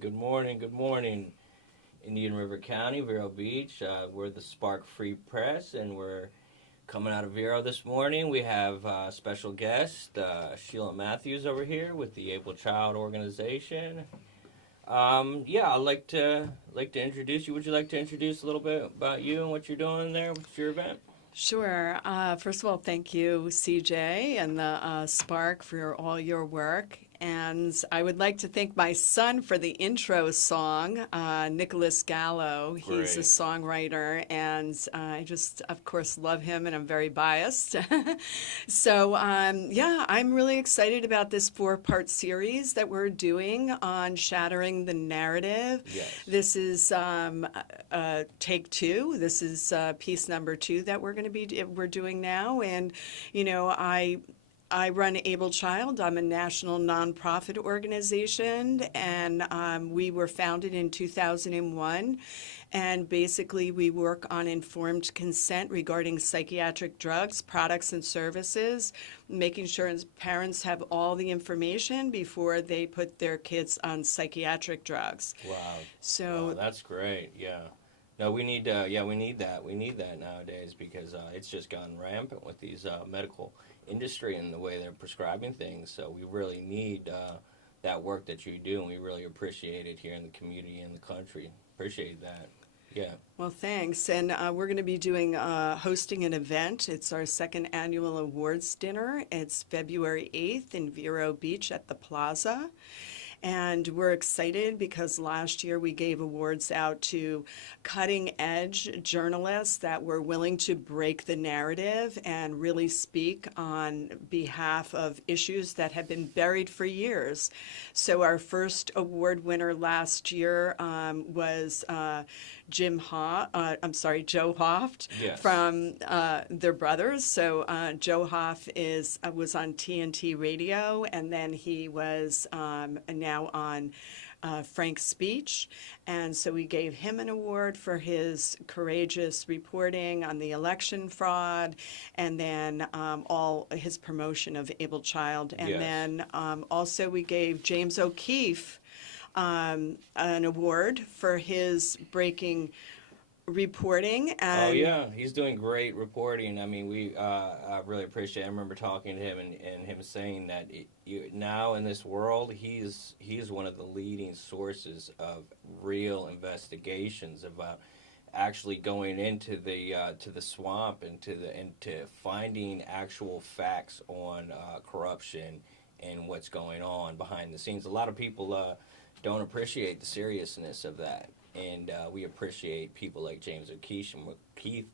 Good morning. Good morning, Indian River County, Vero Beach. We're the Spark Free Press, and we're coming out of Vero this morning. We have a special guest, Sheila Matthews, over here with the Able Child Organization. I'd like to introduce you. Would you like to introduce a little bit about you and what you're doing there? What's your event? Sure. First of all, thank you, CJ and the Spark, for all your work. And I would like to thank my son for the intro song, Nicholas Gallo. He's a Great. songwriter, and I just, of course, love him, and I'm very biased. So, I'm really excited about this 4-part series that we're doing on Shattering the Narrative. Yes. This is take 2. This is piece number 2 that we're doing now, and I run Able Child. I'm a national nonprofit organization, and we were founded in 2001. And basically, we work on informed consent regarding psychiatric drugs, products, and services, making sure parents have all the information before they put their kids on psychiatric drugs. Wow. So Wow, that's great. Yeah. No, we need that. We need that nowadays because it's just gone rampant with these medical industry and the way they're prescribing things. So we really need that work that you do, and we really appreciate it here in the community and the country. Appreciate that. Yeah. Well, thanks. And we're going to be hosting an event. It's our second annual awards dinner. It's February 8th in Vero Beach at the Plaza. And we're excited because last year we gave awards out to cutting-edge journalists that were willing to break the narrative and really speak on behalf of issues that have been buried for years. So our first award winner last year was Joe Hoft. Yes. From their brothers. So Joe Hoft was on TNT Radio, and then he was now on Frank's Speech. And so we gave him an award for his courageous reporting on the election fraud, and then all his promotion of Able Child. And Yes. then also we gave James O'Keefe an award for his breaking reporting. And He's doing great reporting. I mean, I really appreciate it. I remember talking to him and him saying that now in this world, he's one of the leading sources of real investigations about actually going into the to the swamp and to finding actual facts on corruption and what's going on behind the scenes. A lot of people don't appreciate the seriousness of that. And we appreciate people like James O'Keefe,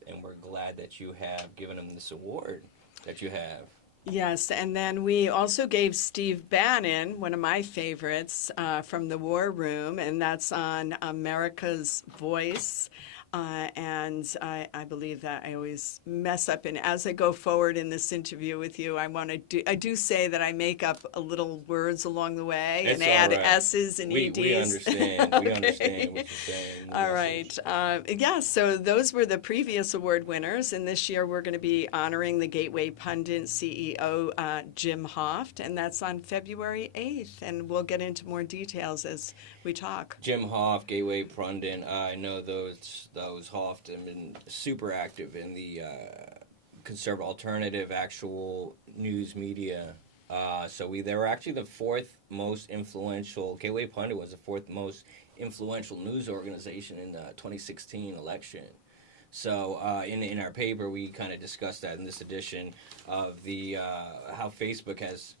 and we're glad that you have given him this award that you have. Yes, and then we also gave Steve Bannon, one of my favorites, from the War Room, and that's on America's Voice. And I believe that I always mess up. And as I go forward in this interview with you, I do say that I make up a little words along the way It's and add all right. S's and EDs. We understand. Okay. We understand what you're saying. All right. So those were the previous award winners, and this year we're going to be honoring the Gateway Pundit CEO, Jim Hoft, and that's on February 8th, and we'll get into more details as we talk. Jim Hoft, Gateway Pundit. I know those Hoft have been super active in the conservative alternative actual news media. They were actually the 4th most influential. Gateway Pundit was the 4th most influential news organization in the 2016 election. So in our paper, we kind of discussed that in this edition of the how Facebook has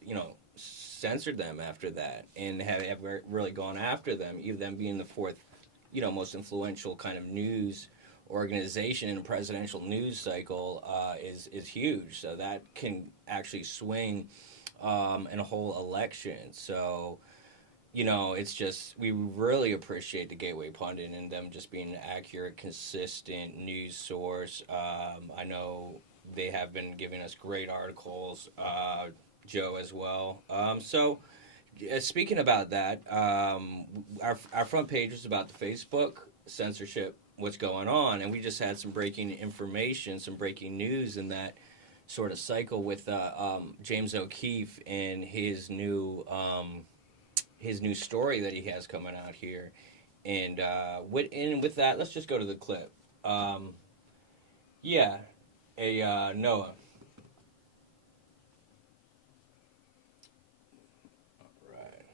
censored them after that and have really gone after them, even them being the 4th most influential kind of news organization in a presidential news cycle is huge. So that can actually swing in a whole election. So, it's just, we really appreciate the Gateway Pundit and them just being an accurate, consistent news source. I know they have been giving us great articles, Joe as well. Speaking about that, our front page was about the Facebook censorship, what's going on, and we just had some breaking information, some breaking news in that sort of cycle with James O'Keefe and his new his new story that he has coming out here. And with that, let's just go to the clip. Yeah, Noah. Right.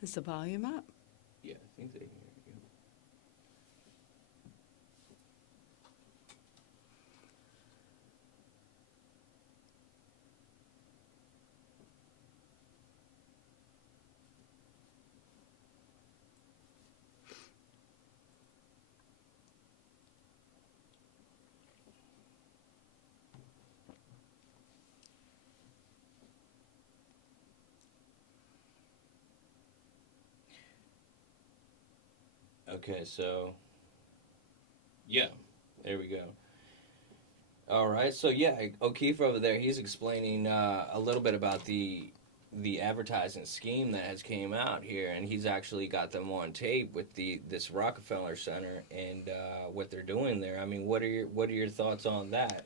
Is the volume up? Yeah, I think they can hear you. Okay, so yeah, there we go. All right, so yeah, O'Keefe over there, he's explaining a little bit about the advertising scheme that has came out here, and he's actually got them on tape with this Rockefeller Center and what they're doing there. I mean, what are your thoughts on that?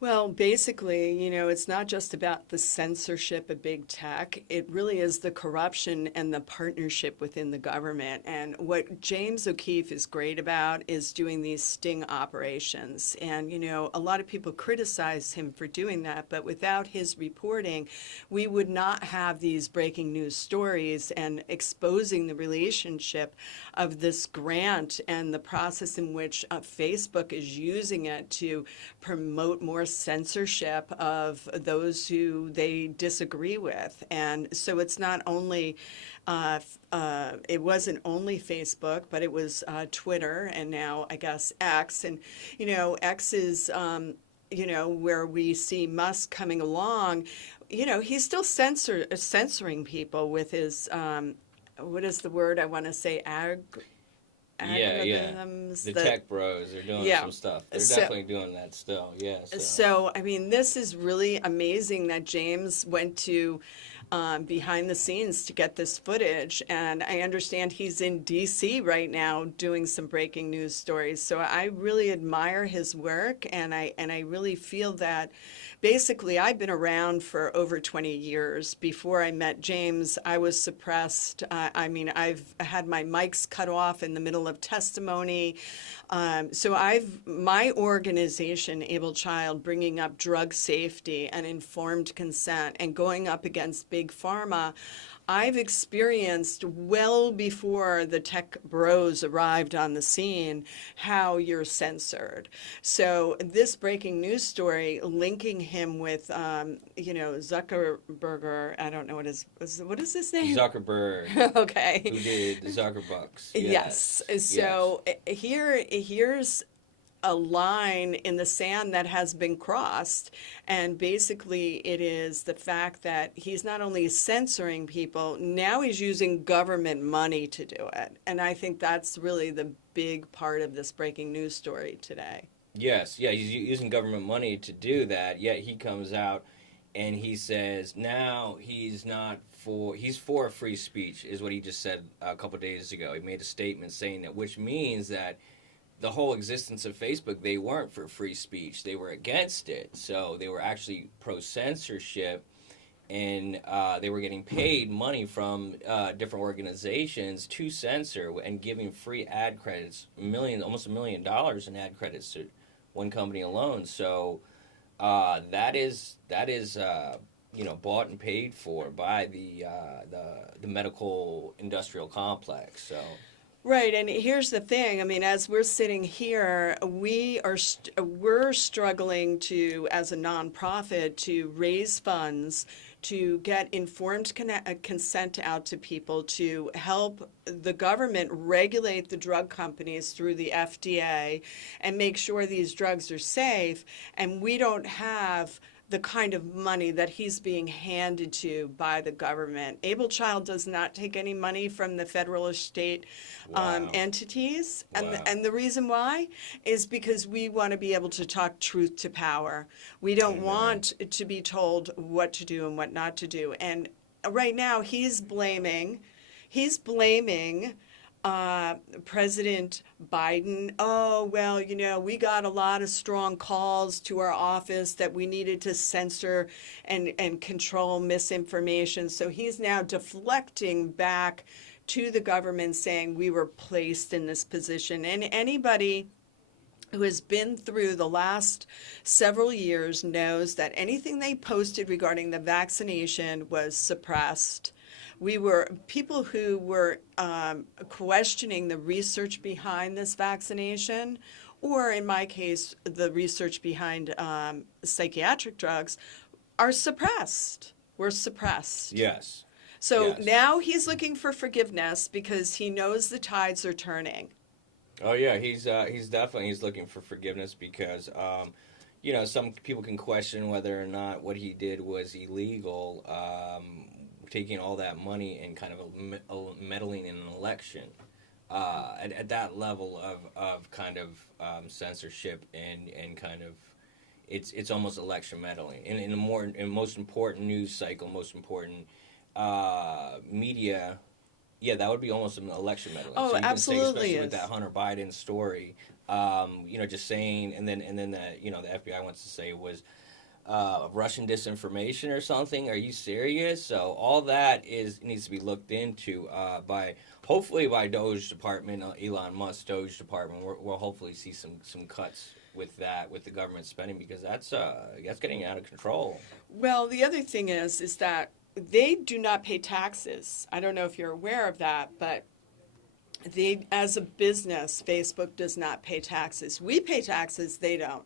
Well, basically, it's not just about the censorship of big tech. It really is the corruption and the partnership within the government. And what James O'Keefe is great about is doing these sting operations. And, a lot of people criticize him for doing that, but without his reporting, we would not have these breaking news stories and exposing the relationship of this grant and the process in which Facebook is using it to promote more censorship of those who they disagree with. And so it's not only, it wasn't only Facebook, but it was Twitter and now I guess X. And, X is, where we see Musk coming along, he's still censoring people with his, what is the word I want to say, Yeah. algorithms. The tech bros are doing Yeah. some stuff. They're So- definitely doing that still. Yeah. So, I mean, this is really amazing that James went to behind the scenes to get this footage. And I understand he's in DC right now doing some breaking news stories. So I really admire his work. And I really feel that basically I've been around for over 20 years. Before I met James, I was suppressed. I mean, I've had my mics cut off in the middle of testimony. So my organization, Able Child, bringing up drug safety and informed consent and going up against big pharma, I've experienced well before the tech bros arrived on the scene how you're censored. So this breaking news story linking him with, Zuckerberger, I don't know what is his name? Zuckerberg, Okay. who did the Zuckerbucks. Yes. So here's a line in the sand that has been crossed. And basically, it is the fact that he's not only censoring people, now he's using government money to do it. And I think that's really the big part of this breaking news story today. Yes, yeah, he's using government money to do that, yet he comes out and he says now he's for free speech, is what he just said a couple of days ago. He made a statement saying that, which means that the whole existence of Facebook, they weren't for free speech. They were against it. So they were actually pro-censorship, and they were getting paid money from different organizations to censor and giving free ad credits, almost $1 million in ad credits to one company alone. So that is bought and paid for by the medical industrial complex. So. Right, and here's the thing. I mean, as we're sitting here, we're struggling to, as a nonprofit, to raise funds to get informed consent out to people, to help the government regulate the drug companies through the FDA and make sure these drugs are safe. And we don't have the kind of money that he's being handed to by the government. Able Child does not take any money from the federal or state Wow. entities. Wow. And the reason why is because we want to be able to talk truth to power. We don't Amen. want to be told what to do and what not to do. And right now he's blaming President Biden. Oh, well, you know, we got a lot of strong calls to our office that we needed to censor and control misinformation. So he's now deflecting back to the government saying we were placed in this position. And anybody who has been through the last several years knows that anything they posted regarding the vaccination was suppressed. We were people who were questioning the research behind this vaccination, or in my case, the research behind psychiatric drugs, are suppressed. Were suppressed. Yes. So Yes. now he's looking for forgiveness because he knows the tides are turning. Oh yeah, he's definitely looking for forgiveness because you know, some people can question whether or not what he did was illegal, taking all that money and kind of meddling in an election at that level of kind of censorship and kind of it's almost election meddling in most important news cycle, most important media. Yeah, that would be almost an election meddling. Oh, so you absolutely can say, especially is. with that Hunter Biden story, you know, just saying, and then the you know the FBI wants to say it was Russian disinformation or something. Are you serious? So all that needs to be looked into hopefully by Doge Department, Elon Musk Doge Department. We'll hopefully see some cuts with the government spending because that's getting out of control. Well, the other thing is that they do not pay taxes. I don't know if you're aware of that, but they, as a business, Facebook does not pay taxes. We pay taxes, they don't.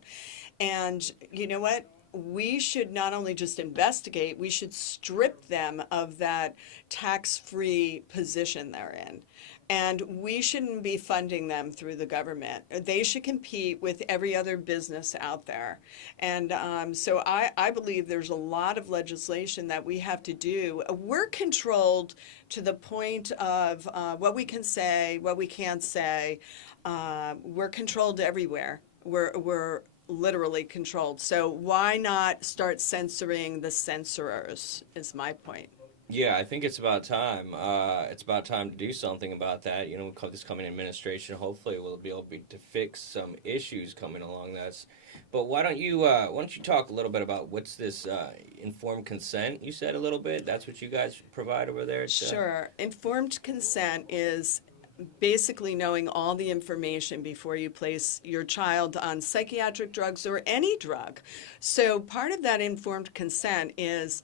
And you know what? We should not only just investigate, we should strip them of that tax-free position they're in. And we shouldn't be funding them through the government. They should compete with every other business out there. And so I believe there's a lot of legislation that we have to do. We're controlled to the point of what we can say, what we can't say. We're controlled everywhere. We're literally controlled. So why not start censoring the censorers is my point. Yeah, I think it's about time. It's about time to do something about that. You know, this coming administration, hopefully, will be able to fix some issues coming along. But why don't you talk a little bit about what's this informed consent? You said a little bit. That's what you guys provide over there. Sure. Informed consent is basically knowing all the information before you place your child on psychiatric drugs or any drug. So part of that informed consent is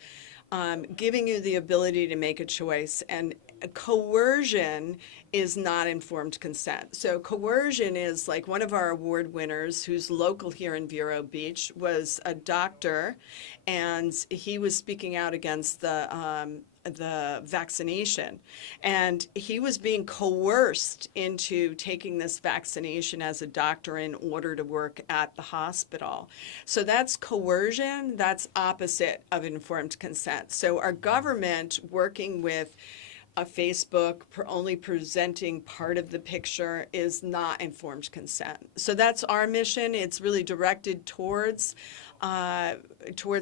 giving you the ability to make a choice. And coercion is not informed consent. So coercion is like one of our award winners who's local here in Vero Beach was a doctor, and he was speaking out against the vaccination, and he was being coerced into taking this vaccination as a doctor in order to work at the hospital. So that's coercion. That's opposite of informed consent. So our government, working with Facebook only presenting part of the picture, is not informed consent. So that's our mission. It's really directed towards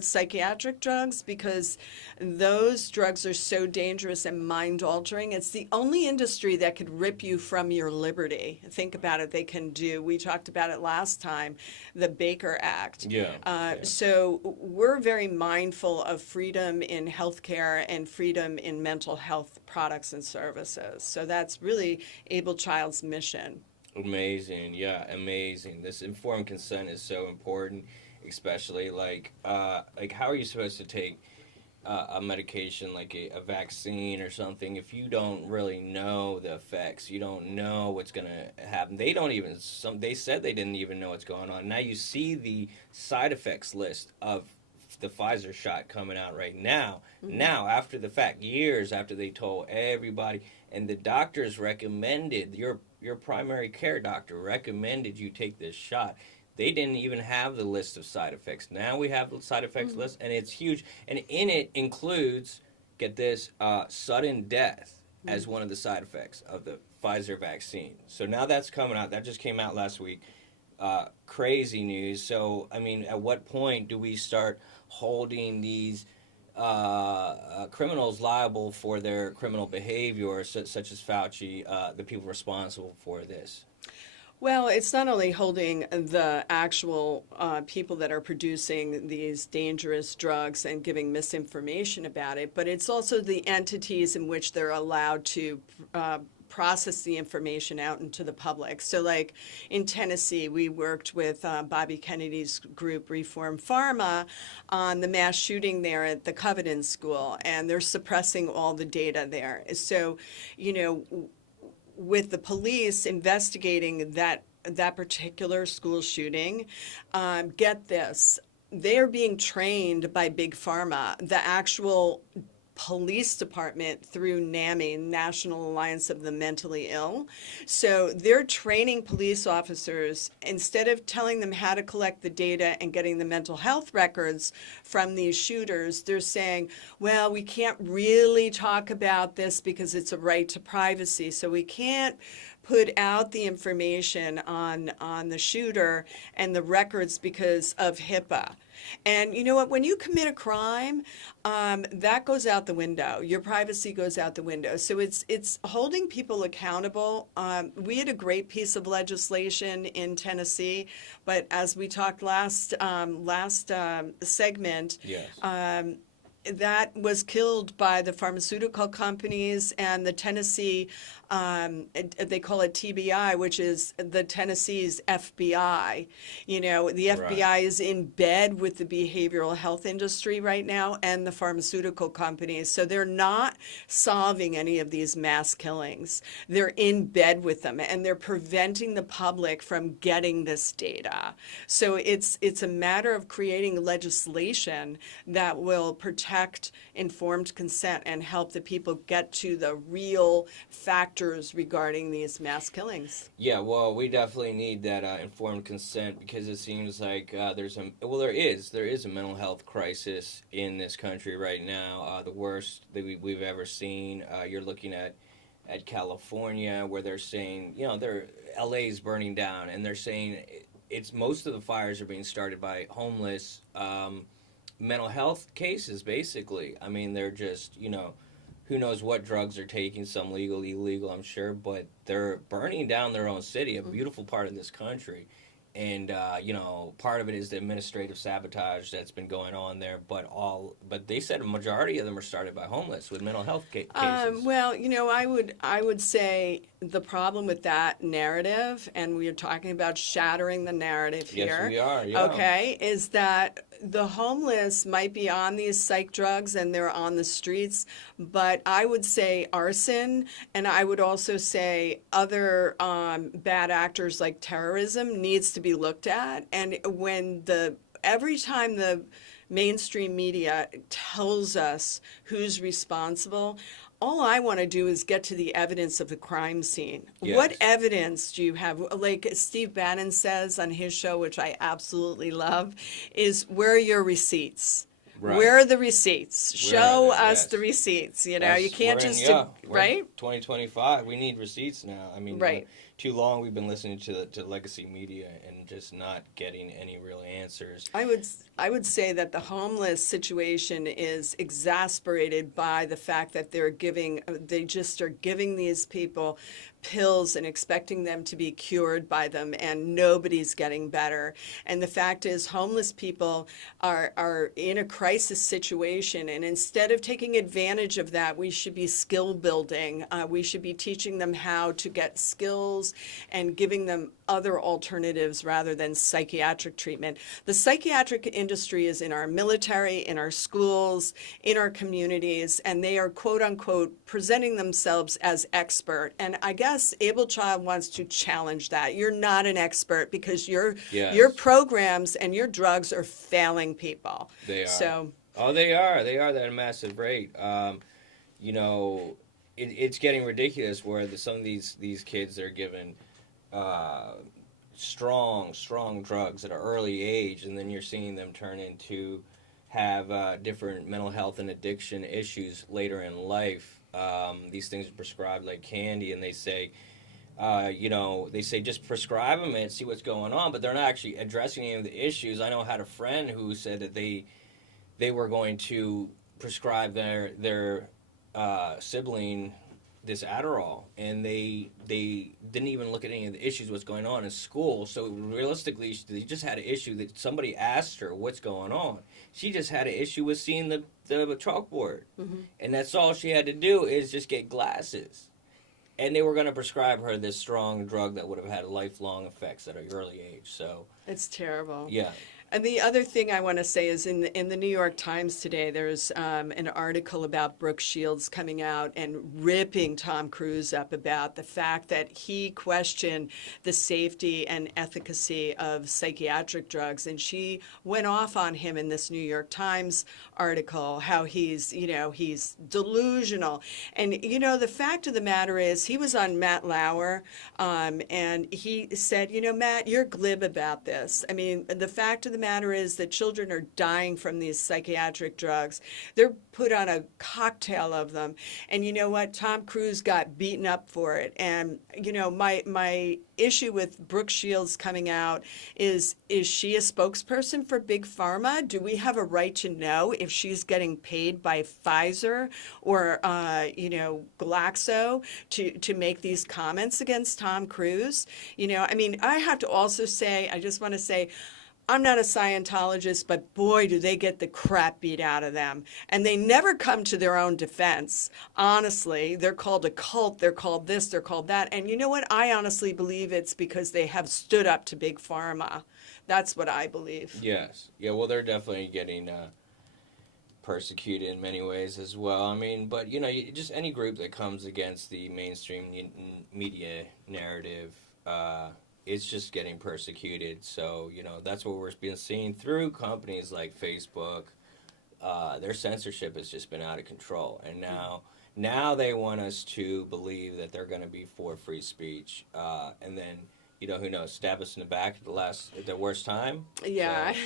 psychiatric drugs because those drugs are so dangerous and mind-altering. It's the only industry that could rip you from your liberty. Think about it. They can do. We talked about it last time, the Baker Act. Yeah. So we're very mindful of freedom in healthcare and freedom in mental health products and services. So that's really Able Child's mission. Amazing. Yeah, amazing. This informed consent is so important. Especially like how are you supposed to take a medication like a vaccine or something if you don't really know the effects? You don't know what's going to happen. They said they didn't even know what's going on. Now you see the side effects list of the Pfizer shot coming out right now. Mm-hmm. Now, after the fact, years after they told everybody, and the doctors recommended, your primary care doctor recommended you take this shot. they didn't even have the list of side effects. Now we have the side effects list, and it's huge. And in it includes, get this, sudden death as one of the side effects of the Pfizer vaccine. So now that's coming out. That just came out last week. Crazy news. So, I mean, at what point do we start holding these criminals liable for their criminal behavior, such as Fauci, the people responsible for this? Well, it's not only holding the actual people that are producing these dangerous drugs and giving misinformation about it, but it's also the entities in which they're allowed to process the information out into the public. So like in Tennessee, we worked with Bobby Kennedy's group, Reform Pharma, on the mass shooting there at the Covington School, and they're suppressing all the data there. So, you know, with the police investigating that particular school shooting, get this, they're being trained by Big Pharma, the actual police department, through NAMI, National Alliance of the Mentally Ill. So they're training police officers, instead of telling them how to collect the data and getting the mental health records from these shooters, they're saying, well, we can't really talk about this because it's a right to privacy, so we can't put out the information on the shooter and the records because of HIPAA. And you know what? When you commit a crime, that goes out the window. Your privacy goes out the window. So it's holding people accountable. We had a great piece of legislation in Tennessee, but as we talked last segment, Yes. That was killed by the pharmaceutical companies and the Tennessee, they call it TBI, which is the Tennessee's FBI. You know, the FBI is in bed with the behavioral health industry right now and the pharmaceutical companies. So they're not solving any of these mass killings. They're in bed with them, and they're preventing the public from getting this data. So it's a matter of creating legislation that will protect informed consent and help the people get to the real factors regarding these mass killings. Yeah, well, we definitely need that informed consent, because it seems like there is a mental health crisis in this country right now, the worst that we've ever seen. You're looking at California, where they're saying, you know, LA's burning down, and they're saying it's most of the fires are being started by homeless mental health cases, basically. I mean, they're just, you know, who knows what drugs they're taking, some legal, illegal, I'm sure, but they're burning down their own city, a beautiful part of this country. And, you know, part of it is the administrative sabotage that's been going on there, but they said a majority of them are started by homeless with mental health cases. Well, you know, I would say the problem with that narrative, and we are talking about shattering the narrative here. Yes, we are, yeah. Okay, is that the homeless might be on these psych drugs and they're on the streets, but I would say arson, and I would also say other bad actors like terrorism needs to be looked at. And every time the mainstream media tells us who's responsible, all I want to do is get to the evidence of the crime scene. Yes. What evidence do you have? Like Steve Bannon says on his show, which I absolutely love, is where are your receipts? Right. Where are the receipts? Show us Yes. the receipts. You know, you can't just, right? 2025, we need receipts now. I mean, right. Too long we've been listening to legacy media and just not getting any real answers. I would say that the homeless situation is exasperated by the fact that they just are giving these people pills and expecting them to be cured by them, and nobody's getting better. And the fact is, homeless people are in a crisis situation, and instead of taking advantage of that, we should be skill building. We should be teaching them how to get skills and giving them other alternatives rather than psychiatric treatment. The psychiatric industry is in our military, in our schools, in our communities, and they are, quote unquote, presenting themselves as expert. And I guess Able Child wants to challenge that. You're not an expert because your programs and your drugs are failing people. They are. So, they are. They are at a massive rate. You know, it's getting ridiculous where some of these kids are given strong drugs at an early age, and then you're seeing them turn into have different mental health and addiction issues later in life. These things are prescribed like candy, and they say, they say just prescribe them and see what's going on, but they're not actually addressing any of the issues. I know I had a friend who said that they were going to prescribe their sibling this Adderall, and they didn't even look at any of the issues, what's going on in school. So realistically, they just had an issue that somebody asked her what's going on. She just had an issue with seeing the chalkboard, and that's all she had to do is just get glasses. And they were going to prescribe her this strong drug that would have had lifelong effects at an early age. So it's terrible. yeah. And the other thing I want to say is in the New York Times today, there's an article about Brooke Shields coming out and ripping Tom Cruise up about the fact that he questioned the safety and efficacy of psychiatric drugs. And she went off on him in this New York Times article, how he's delusional. And, the fact of the matter is he was on Matt Lauer, and he said, Matt, you're glib about this. I mean, the fact of the matter is that children are dying from these psychiatric drugs. They're put on a cocktail of them. And you know what? Tom Cruise got beaten up for it. And, my issue with Brooke Shields coming out is she a spokesperson for Big Pharma? Do we have a right to know if she's getting paid by Pfizer or, Glaxo to make these comments against Tom Cruise? I have to also say, I just want to say, I'm not a Scientologist, but boy, do they get the crap beat out of them. And they never come to their own defense. Honestly, they're called a cult, they're called this, they're called that. And you know what? I honestly believe it's because they have stood up to Big Pharma. That's what I believe. Yes. Yeah, well, they're definitely getting persecuted in many ways as well. I mean, but, just any group that comes against the mainstream media narrative, it's just getting persecuted. So, that's what we're being seen through companies like Facebook. Their censorship has just been out of control. And now they want us to believe that they're going to be for free speech. And then, who knows, stab us in the back at the worst time. Yeah. So.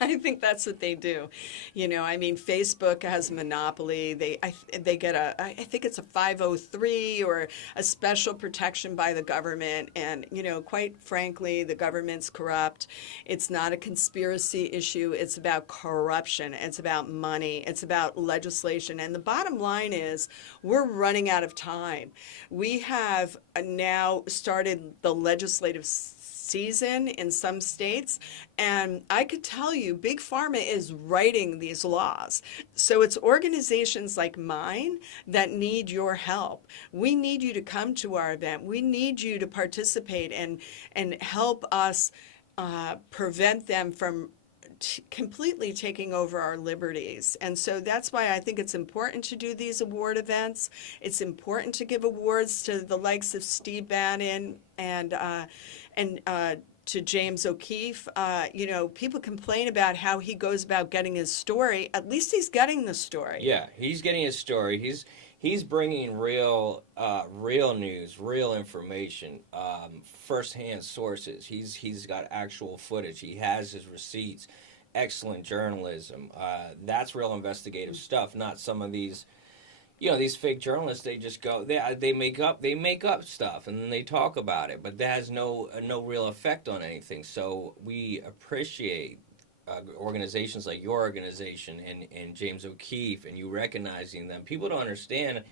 I think that's what they do. Facebook has a monopoly. They get I think it's a 503 or a special protection by the government. And, quite frankly, the government's corrupt. It's not a conspiracy issue. It's about corruption. It's about money. It's about legislation. And the bottom line is we're running out of time. We have now started the legislative season in some states, and I could tell you Big Pharma is writing these laws. So it's organizations like mine that need your help. We need you to come to our event. We need you to participate and help us prevent them from completely taking over our liberties. And so that's why I think it's important to do these award events. It's important to give awards to the likes of Steve Bannon and to James O'Keefe. People complain about how he goes about getting his story. At least he's getting the story. Yeah, he's getting his story. He's bringing real news, real information, firsthand sources. He's got actual footage. He has his receipts. Excellent journalism. That's real investigative stuff. Not some of these, these fake journalists. They just go they make up stuff and then they talk about it, but that has no real effect on anything. So we appreciate organizations like your organization and James O'Keefe and you recognizing them. People don't understand.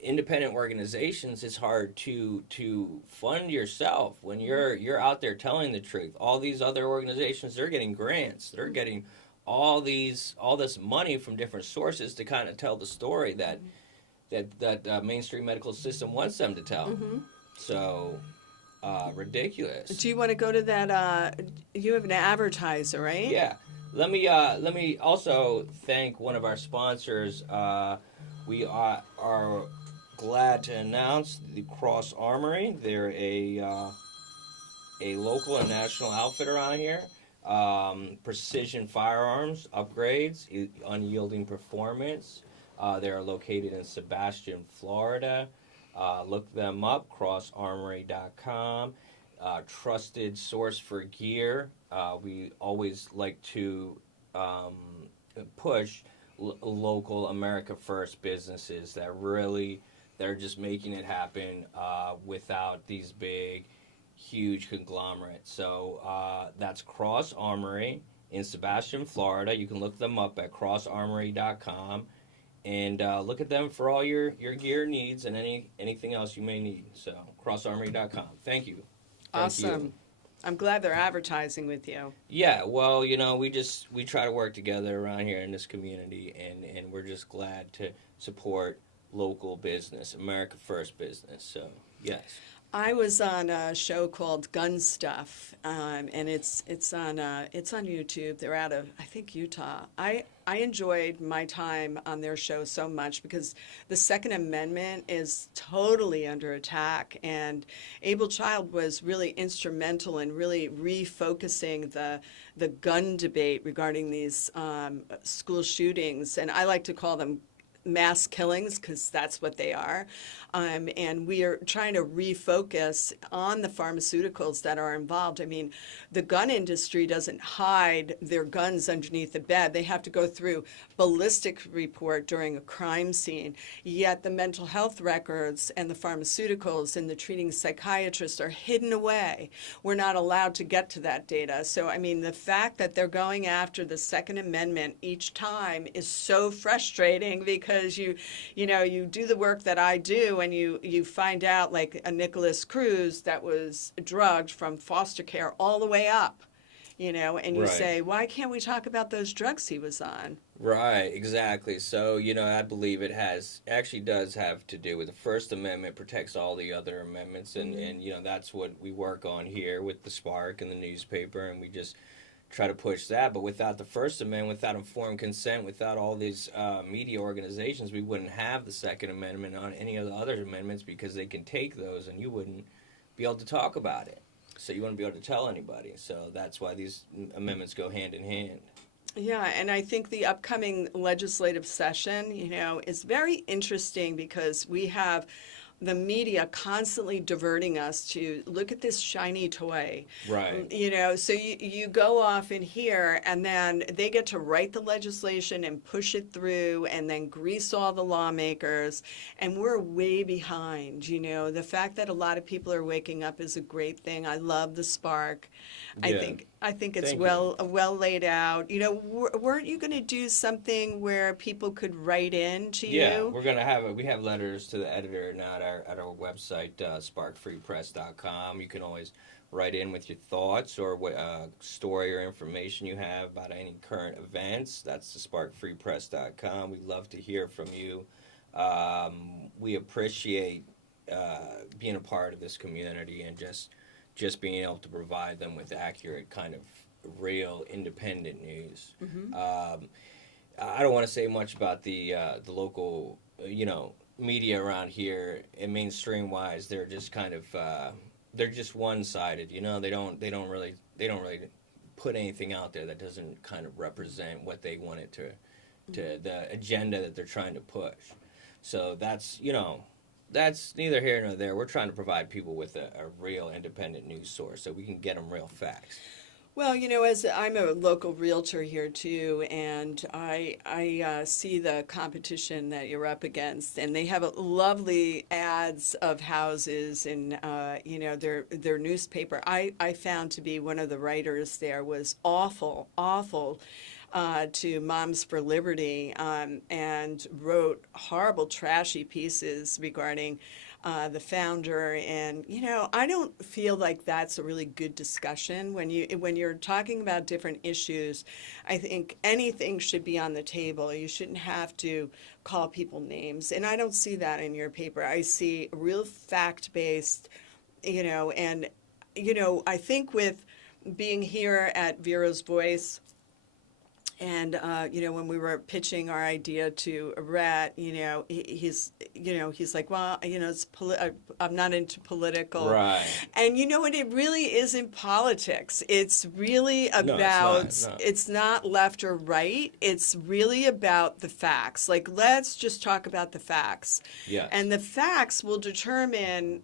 Independent organizations, it's hard to fund yourself when you're out there telling the truth. All these other organizations, they're getting grants. They're getting all this money from different sources to kind of tell the story that mainstream medical system wants them to tell. Mm-hmm. So ridiculous. Do you want to go to that? You have an advertiser, right? Yeah. Let me also thank one of our sponsors. We are glad to announce the Cross Armory. They're a local and national outfit around here. Precision firearms, upgrades, unyielding performance. They are located in Sebastian, Florida. Look them up, crossarmory.com. trusted source for gear. We always like to push local America First businesses that really they're just making it happen without these big, huge conglomerates. So that's Cross Armory in Sebastian, Florida. You can look them up at crossarmory.com and look at them for all your gear needs and anything else you may need. So crossarmory.com. Thank you. Awesome. You. I'm glad they're advertising with you. Yeah, well, we try to work together around here in this community, and we're just glad to support local business, America First business. So, yes. I was on a show called Gun Stuff, and it's on YouTube. They're out of, I think, Utah. I enjoyed my time on their show so much because the Second Amendment is totally under attack, and Abel Child was really instrumental in really refocusing the gun debate regarding these school shootings, and I like to call them mass killings because that's what they are. And we are trying to refocus on the pharmaceuticals that are involved. I mean, the gun industry doesn't hide their guns underneath the bed. They have to go through ballistic report during a crime scene. Yet the mental health records and the pharmaceuticals and the treating psychiatrists are hidden away. We're not allowed to get to that data. So, I mean, the fact that they're going after the Second Amendment each time is so frustrating because you do the work that I do and you find out, like a Nicholas Cruz that was drugged from foster care all the way up, and you say, why can't we talk about those drugs he was on? Right, exactly. So, I believe it actually does have to do with the First Amendment protects all the other amendments, and that's what we work on here with the Spark and the newspaper, and we just try to push that. But without the First Amendment, without informed consent, without all these media organizations, we wouldn't have the Second Amendment on any of the other amendments because they can take those and you wouldn't be able to talk about it. So you wouldn't be able to tell anybody. So that's why these amendments go hand in hand. Yeah, and I think the upcoming legislative session, is very interesting because we have the media constantly diverting us to look at this shiny toy. Right. So you go off in here and then they get to write the legislation and push it through and then grease all the lawmakers, and we're way behind. The fact that a lot of people are waking up is a great thing. I love the Spark. Yeah. I think it's well laid out. Weren't you going to do something where people could write in to you? Yeah, we're going to we have letters to the editor now at our website, sparkfreepress.com. You can always write in with your thoughts or what story or information you have about any current events. That's the sparkfreepress.com. We'd love to hear from you. We appreciate being a part of this community and just being able to provide them with accurate, kind of real, independent news. Mm-hmm. I don't want to say much about the local, media around here. And mainstream wise, they're just kind of they're just one sided. They don't really put anything out there that doesn't kind of represent what they want it to the agenda that they're trying to push. So that's that's neither here nor there. We're trying to provide people with a real independent news source so we can get them real facts. Well, as I'm a local realtor here too, and I see the competition that you're up against, and they have lovely ads of houses and their newspaper. I found to be one of the writers there was awful to Moms for Liberty, and wrote horrible, trashy pieces regarding the founder. And I don't feel like that's a really good discussion when you're talking about different issues. I think anything should be on the table. You shouldn't have to call people names, and I don't see that in your paper. I see real fact-based, and I think with being here at Vero's Voice. And when we were pitching our idea to Rhett, he's like, well, I'm not into political. Right. And what it really isn't politics. It's really about. It's not left or right. It's really about the facts. Like, let's just talk about the facts. Yes. And the facts will determine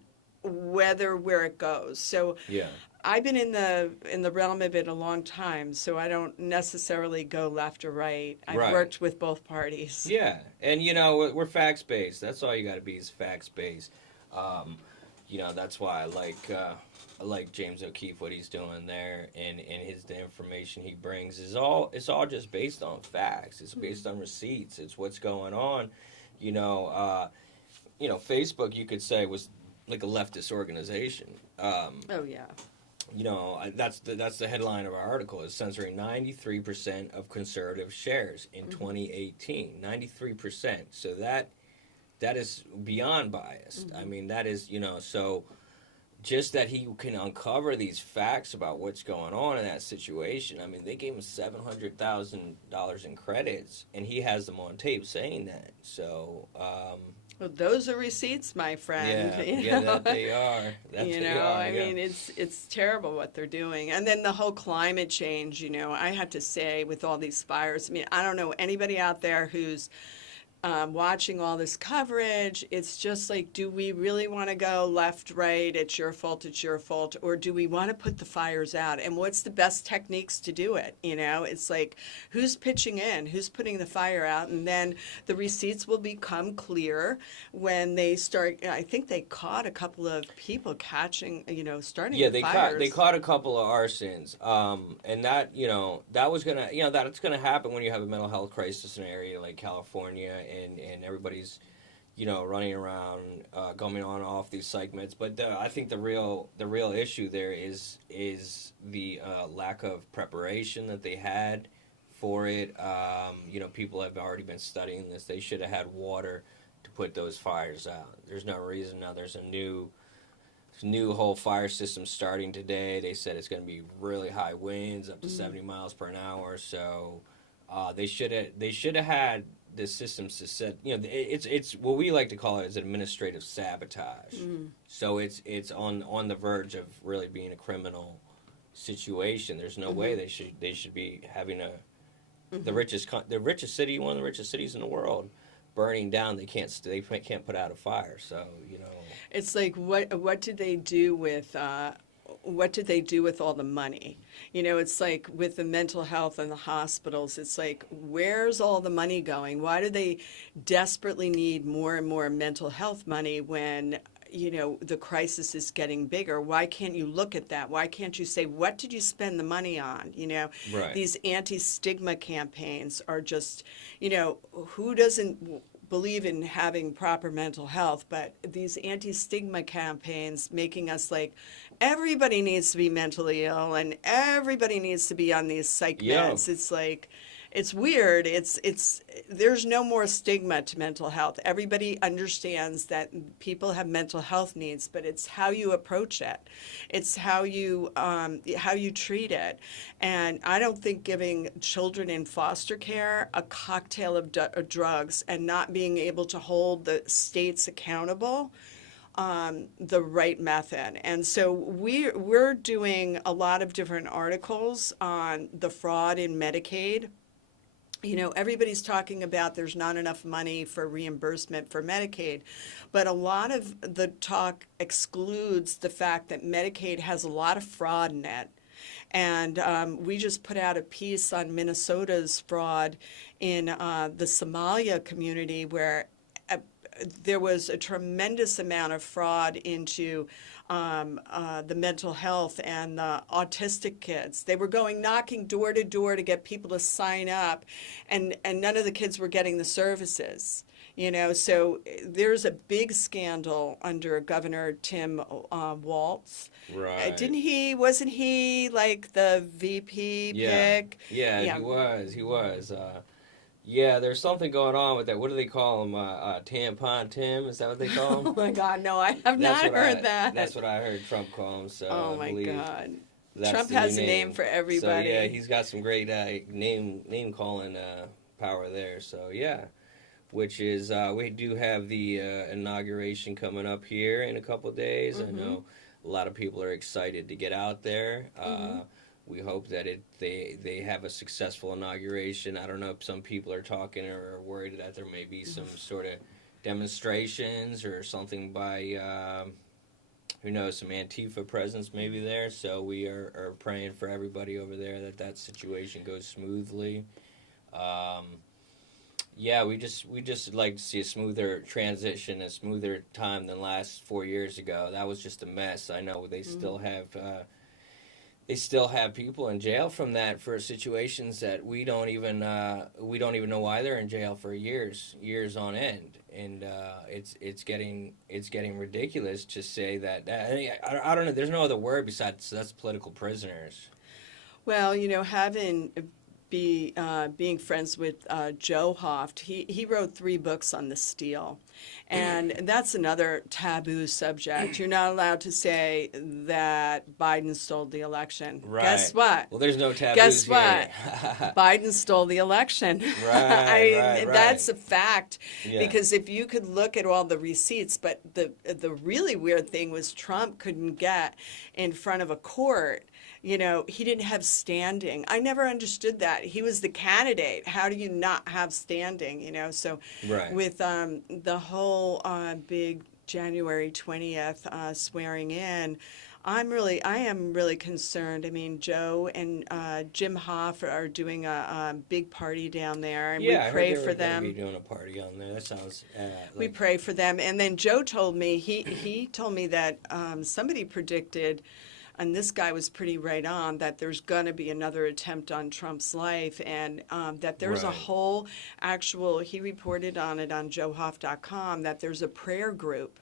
where it goes. So Yeah. I've been in the realm of it a long time, so I don't necessarily go left or right. I've Right. worked with both parties. Yeah, and we're facts based. That's all you got to be is facts based. Um, that's why I like James O'Keefe, what he's doing there, and the information he brings is all it's all just based on facts. It's based on receipts. It's what's going on. You know, uh, Facebook you could say was like a leftist organization. Oh yeah. That's the headline of our article is censoring 93% of conservative shares in 2018. 93%. So that is beyond biased. I mean, that is, so just that he can uncover these facts about what's going on in that situation. I mean, they gave him $700,000 in credits, and he has them on tape saying that. So, Well, those are receipts, my friend. yeah, you yeah, know? that they are. That You they know, are, I yeah. mean, it's terrible what they're doing. And then the whole climate change, I have to say with all these fires, I mean, I don't know anybody out there who's watching all this coverage. It's just like, do we really want to go left, right, it's your fault, or do we want to put the fires out? And what's the best techniques to do it? It's like, who's pitching in, who's putting the fire out, and then the receipts will become clear when they start. I think they caught a couple of people starting Yeah, fires. they caught a couple of arsons, and that was gonna that's gonna happen when you have a mental health crisis in an area like California, and everybody's running around going on and off these psych meds. But I think the real issue there is the lack of preparation that they had for it. People have already been studying this. They should have had water to put those fires out. There's no reason now. There's a new whole fire system starting today. They said it's going to be really high winds, up to 70 miles per hour. So they should have had the systems to set. It's what we like to call it is administrative sabotage. So it's on the verge of really being a criminal situation. There's no way they should be having the richest city, one of the richest cities in the world, burning down. They can't put out a fire. So It's like, what did they do with all the money? It's like with the mental health and the hospitals, it's like, where's all the money going? Why do they desperately need more and more mental health money when the crisis is getting bigger? Why can't you look at that? Why can't you say, what did you spend the money on? Right. These anti-stigma campaigns are just, who doesn't believe in having proper mental health, but these anti-stigma campaigns making us like everybody needs to be mentally ill and everybody needs to be on these psych meds. It's like, it's weird. There's no more stigma to mental health. Everybody understands that people have mental health needs, but it's how you approach it. It's how you treat it. And I don't think giving children in foster care a cocktail of drugs and not being able to hold the states accountable the right method. And so we're doing a lot of different articles on the fraud in Medicaid. Everybody's talking about there's not enough money for reimbursement for Medicaid, but a lot of the talk excludes the fact that Medicaid has a lot of fraud in it. And we just put out a piece on Minnesota's fraud in the Somalia community where there was a tremendous amount of fraud into the mental health and the autistic kids. They were going knocking door to door to get people to sign up, and none of the kids were getting the services. So there's a big scandal under Governor Tim Walz. Right. Wasn't he like the VP pick? Yeah, he was. Yeah, there's something going on with that. What do they call him? Tampon Tim? Is that what they call him? Oh my God, no, I have not heard that. That's what I heard Trump call him. So oh I my God. That's Trump the has a name for everybody. So yeah, he's got some great name calling power there. So yeah, which is we do have the inauguration coming up here in a couple of days. I know a lot of people are excited to get out there. We hope that they have a successful inauguration. I don't know if some people are talking or are worried that there may be some sort of demonstrations or something by who knows, some Antifa presence maybe there. So we are praying for everybody over there that situation goes smoothly. Um, yeah, we just like to see a smoother transition, a smoother time than last 4 years ago. That was just a mess. I know they still have people in jail from that for situations that we don't even know why they're in jail for years on end, and it's getting ridiculous to say that. I don't know. There's no other word besides that's political prisoners. Well, having being friends with Joe Hoft, he wrote 3 books on the steal, and that's another taboo subject. You're not allowed to say that Biden stole the election. Right. Guess what? Well, there's no taboos Guess what? here. Biden stole the election. Right. That's a fact. Yeah. Because if you could look at all the receipts, but the really weird thing was Trump couldn't get in front of a court. He didn't have standing. I never understood that. He was the candidate. How do you not have standing? So Right. with the whole big January 20th swearing in, I am really concerned. I mean, Joe and Jim Hoff are doing a big party down there, and Yeah, we pray I heard they for were gonna them. be doing a party on there. That sounds We pray for them. And then Joe told me, he told me that somebody predicted, and this guy was pretty right on, that there's going to be another attempt on Trump's life, and that there's a Right. whole he reported on it on joehoff.com, that there's a prayer group,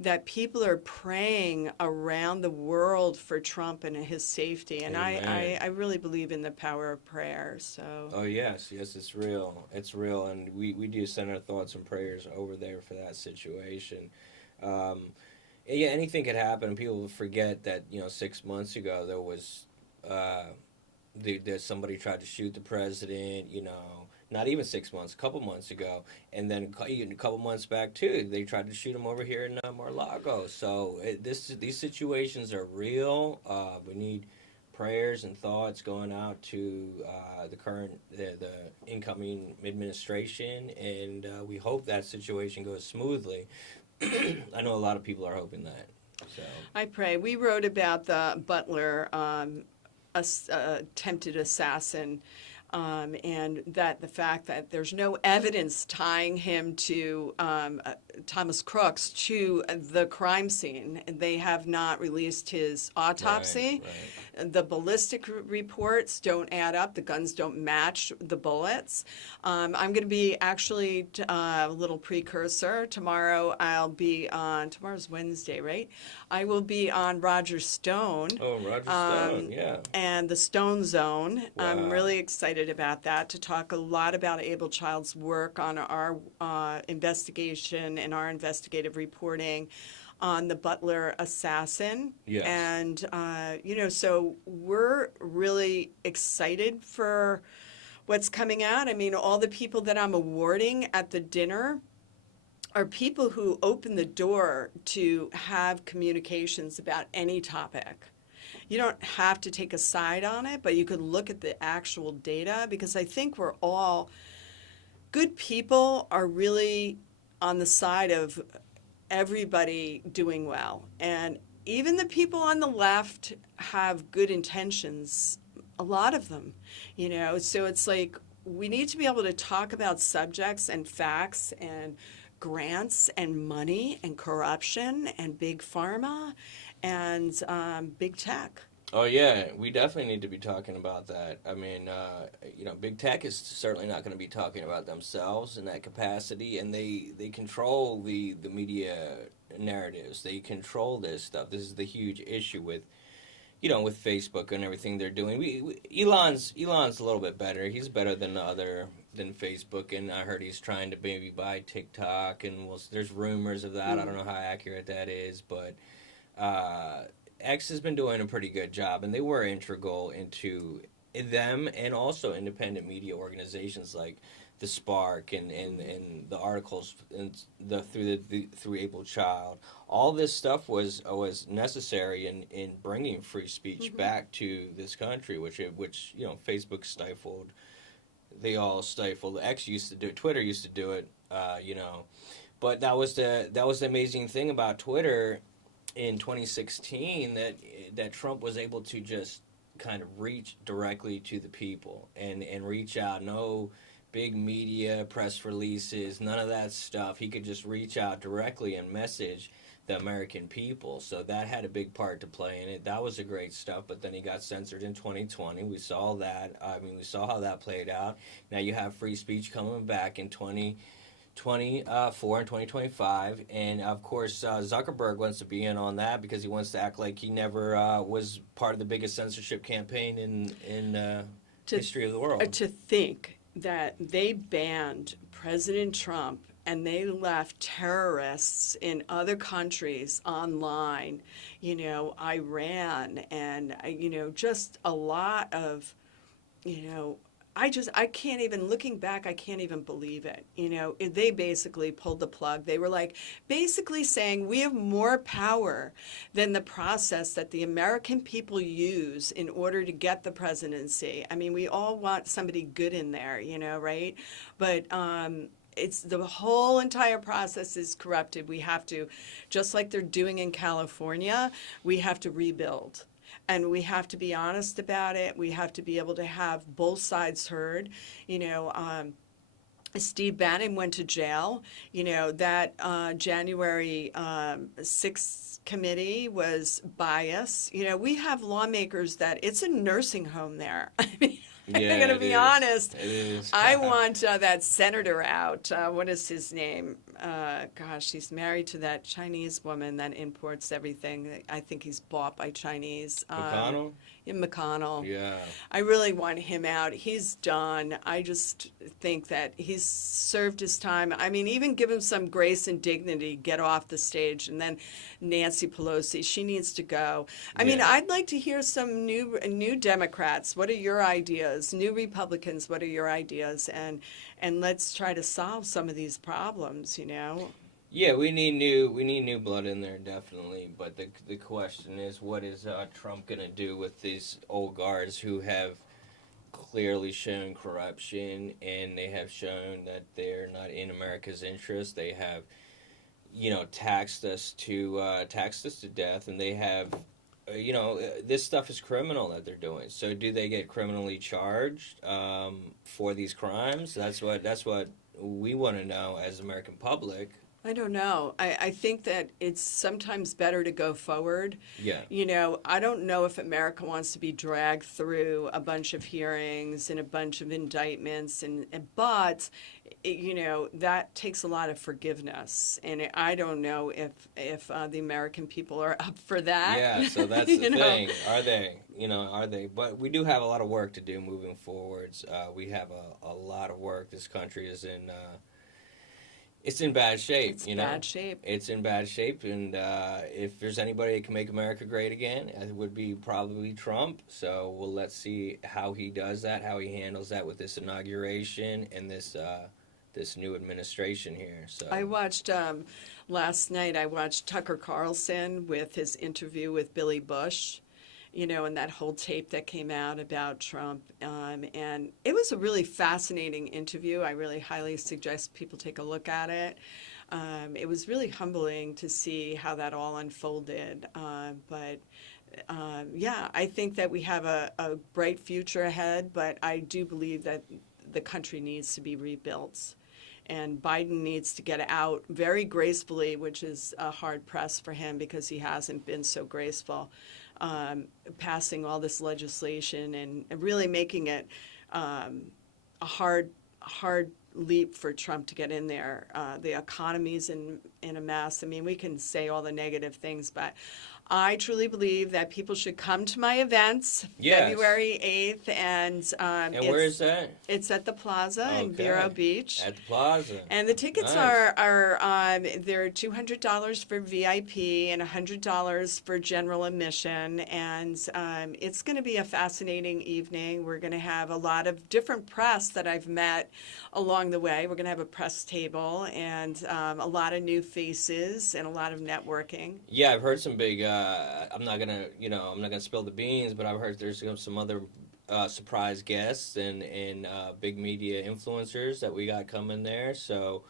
that people are praying around the world for Trump and his safety. And Amen. I really believe in the power of prayer. So. Oh yes, it's real. It's real, and we do send our thoughts and prayers over there for that situation. Yeah, anything could happen. People forget that 6 months ago there was somebody tried to shoot the president. Not even 6 months, a couple months ago, and then a couple months back too, they tried to shoot him over here in Mar-a-Lago. So these situations are real. We need prayers and thoughts going out to the incoming administration, and we hope that situation goes smoothly. I know a lot of people are hoping that. So I pray. We wrote about the Butler attempted assassin, and that the fact that there's no evidence tying him to Thomas Crooks to the crime scene. They have not released his autopsy. Right. The ballistic reports don't add up. The guns don't match the bullets. I'm going to be actually a little precursor. Tomorrow I'll be on, tomorrow's Wednesday, right? I will be on Roger Stone. Oh, Roger Stone, yeah. And the Stone Zone. Wow. I'm really excited about that, to talk a lot about Abel Child's work on our investigation and our investigative reporting on the Butler assassin. Yes. And, so we're really excited for what's coming out. I mean, all the people that I'm awarding at the dinner are people who open the door to have communications about any topic. You don't have to take a side on it, but you could look at the actual data, because I think we're all good people are really on the side of everybody doing well. And even the people on the left have good intentions, a lot of them, so it's like we need to be able to talk about subjects and facts and grants and money and corruption and big pharma and big tech. Oh yeah, we definitely need to be talking about that. I mean, big tech is certainly not going to be talking about themselves in that capacity, and they control the media narratives. They control this stuff. This is the huge issue with Facebook and everything they're doing. Elon's a little bit better. He's better than Facebook, and I heard he's trying to maybe buy TikTok, and there's rumors of that. I don't know how accurate that is, but X has been doing a pretty good job, and they were integral into them and also independent media organizations like the Spark and the articles and through Able Child. All this stuff was necessary in bringing free speech back to this country, which Facebook stifled. They all stifled. X used to do it. Twitter used to do it. But that was the amazing thing about Twitter. in 2016 that Trump was able to just kind of reach directly to the people and reach out. No big media press releases, none of that stuff. He could just reach out directly and message the American people. So that had a big part to play in it. That was a great stuff. But then he got censored in 2020. We saw that. I mean, we saw how that played out. Now you have free speech coming back in 2024 and 2025, and of course Zuckerberg wants to be in on that because he wants to act like he never was part of the biggest censorship campaign in history of the world. To think that they banned President Trump and they left terrorists in other countries online, Iran, and just a lot of, I can't even, looking back, I can't even believe it. They basically pulled the plug. They were like basically saying we have more power than the process that the American people use in order to get the presidency. I mean, we all want somebody good in there, right? But it's the whole entire process is corrupted. We have to, just like they're doing in California, we have to rebuild. And we have to be honest about it. We have to be able to have both sides heard. Steve Bannon went to jail. That January 6th committee was biased. We have lawmakers that it's a nursing home there. I mean, Yeah, I'm going to be honest. It is. I want that senator out. What is his name? He's married to that Chinese woman that imports everything. I think he's bought by Chinese. McConnell? McConnell. Yeah. I really want him out. He's done. I just think that he's served his time. I mean, even give him some grace and dignity, get off the stage. And then Nancy Pelosi, she needs to go. I mean, I'd like to hear some new Democrats. What are your ideas? New Republicans, what are your ideas? And let's try to solve some of these problems, Yeah, we need new blood in there, definitely. But the question is, what is Trump going to do with these old guards who have clearly shown corruption, and they have shown that they're not in America's interest? They have, taxed us to death, and they have, this stuff is criminal that they're doing. So do they get criminally charged for these crimes? That's what we want to know as American public. I don't know. I think that it's sometimes better to go forward. Yeah. I don't know if America wants to be dragged through a bunch of hearings and a bunch of indictments, but that takes a lot of forgiveness, and I don't know if the American people are up for that. Yeah, so that's the thing. Are they? Are they? But we do have a lot of work to do moving forwards. We have a lot of work. This country is in. It's in bad shape, bad shape. It's in bad shape, and if there's anybody that can make America great again, it would be probably Trump. So let's see how he does that, how he handles that with this inauguration and this new administration here. So I watched last night. I watched Tucker Carlson with his interview with Billy Bush. And that whole tape that came out about Trump. And it was a really fascinating interview. I really highly suggest people take a look at it. It was really humbling to see how that all unfolded. But I think that we have a bright future ahead, but I do believe that the country needs to be rebuilt. And Biden needs to get out very gracefully, which is a hard press for him because he hasn't been so graceful. Passing all this legislation and really making it a hard leap for Trump to get in there. The economy's in a mess. I mean, we can say all the negative things, but I truly believe that people should come to my events February 8th. And where is that? It's at the Plaza in Vero Beach. At the Plaza. And the tickets are they're $200 for VIP and $100 for general admission. And it's going to be a fascinating evening. We're going to have a lot of different press that I've met along the way. We're going to have a press table and a lot of new faces and a lot of networking. Yeah, I've heard some big. I'm not gonna spill the beans, but I've heard there's some other surprise guests and big media influencers that we got coming there. So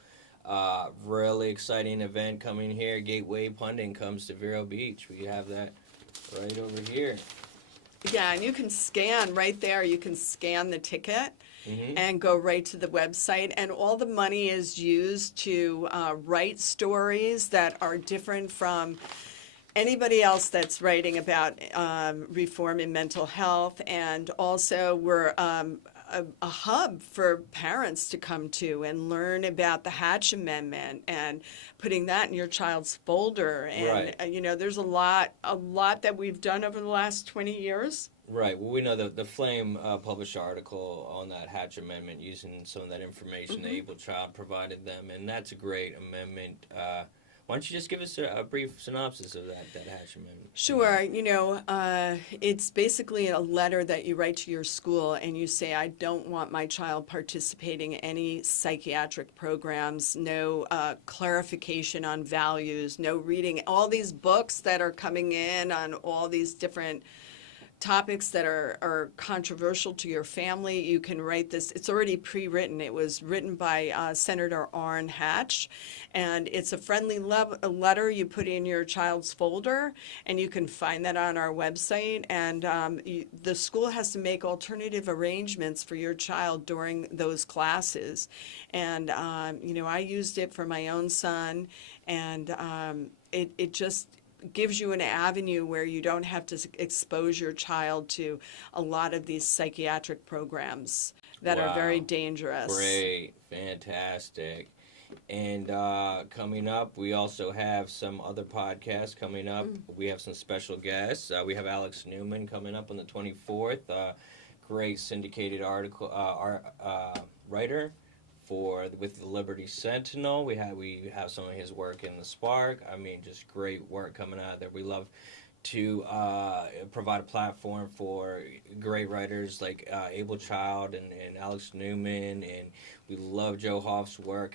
Really exciting event coming here. Gateway Pundit comes to Vero Beach. We have that right over here. Yeah, and you can scan right there. You can scan the ticket Mm-hmm. and go right to the website. And all the money is used to write stories that are different from anybody else that's writing about reform in mental health. And also, we're a hub for parents to come to and learn about the Hatch Amendment and putting that in your child's folder. And Right. there's a lot that we've done over the last 20 years. Right. Well, we know the Flame published an article on that Hatch Amendment using some of that information the Able Child provided them, and that's a great amendment. Why don't you just give us a brief synopsis of that Hatch Amendment? Sure. It's basically a letter that you write to your school and you say, I don't want my child participating in any psychiatric programs, no clarification on values, no reading all these books that are coming in on all these different topics that are controversial to your family. You can write this. It's already pre-written. It was written by Senator Orrin Hatch, and it's a friendly letter you put in your child's folder, and you can find that on our website. And the school has to make alternative arrangements for your child during those classes. And I used it for my own son, and it just gives you an avenue where you don't have to expose your child to a lot of these psychiatric programs that are very dangerous. Great, fantastic. And coming up, we also have some other podcasts coming up. We have some special guests. We have Alex Newman coming up on the 24th. Great syndicated article writer with the Liberty Sentinel. We have some of his work in the Spark. I mean, just great work coming out of there. We love to provide a platform for great writers like Able Child and Alex Newman, and we love Joe Hoff's work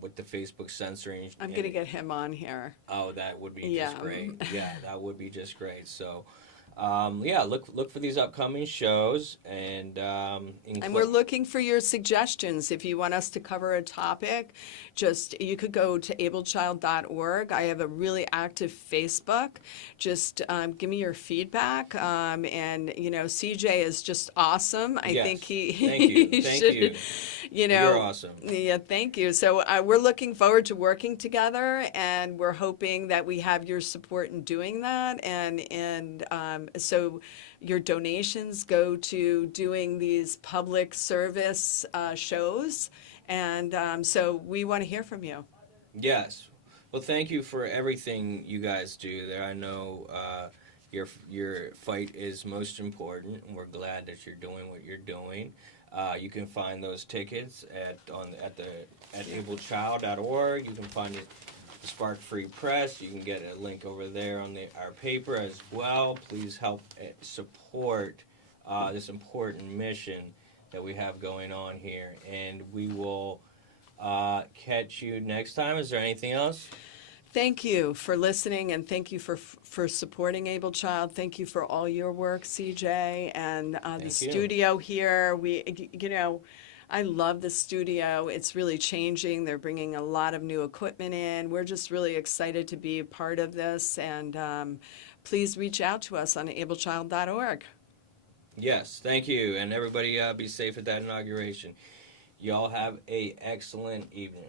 with the Facebook censoring. I'm going to get him on here. Oh, that would be just great. Yeah, that would be just great. So. Look for these upcoming shows, and we're looking for your suggestions. If you want us to cover a topic, you could go to ablechild.org. I have a really active Facebook. Just give me your feedback. And CJ is just awesome. I think Thank you. You're awesome. Yeah, thank you. So we're looking forward to working together, and we're hoping that we have your support in doing that, and so your donations go to doing these public service shows, and so we want to hear from you. Yes. Well, thank you for everything you guys do there. I know your fight is most important, and we're glad that you're doing what you're doing. You can find those tickets at ablechild.org. You can find it at the Spark Free Press. You can get a link over there on our paper as well. Please help support this important mission that we have going on here. And we will catch you next time. Is there anything else? Thank you for listening, and thank you for supporting Able Child. Thank you for all your work, CJ, and the studio here. I love the studio. It's really changing. They're bringing a lot of new equipment in. We're just really excited to be a part of this, and please reach out to us on ablechild.org. Yes, thank you, and everybody be safe at that inauguration. Y'all have an excellent evening.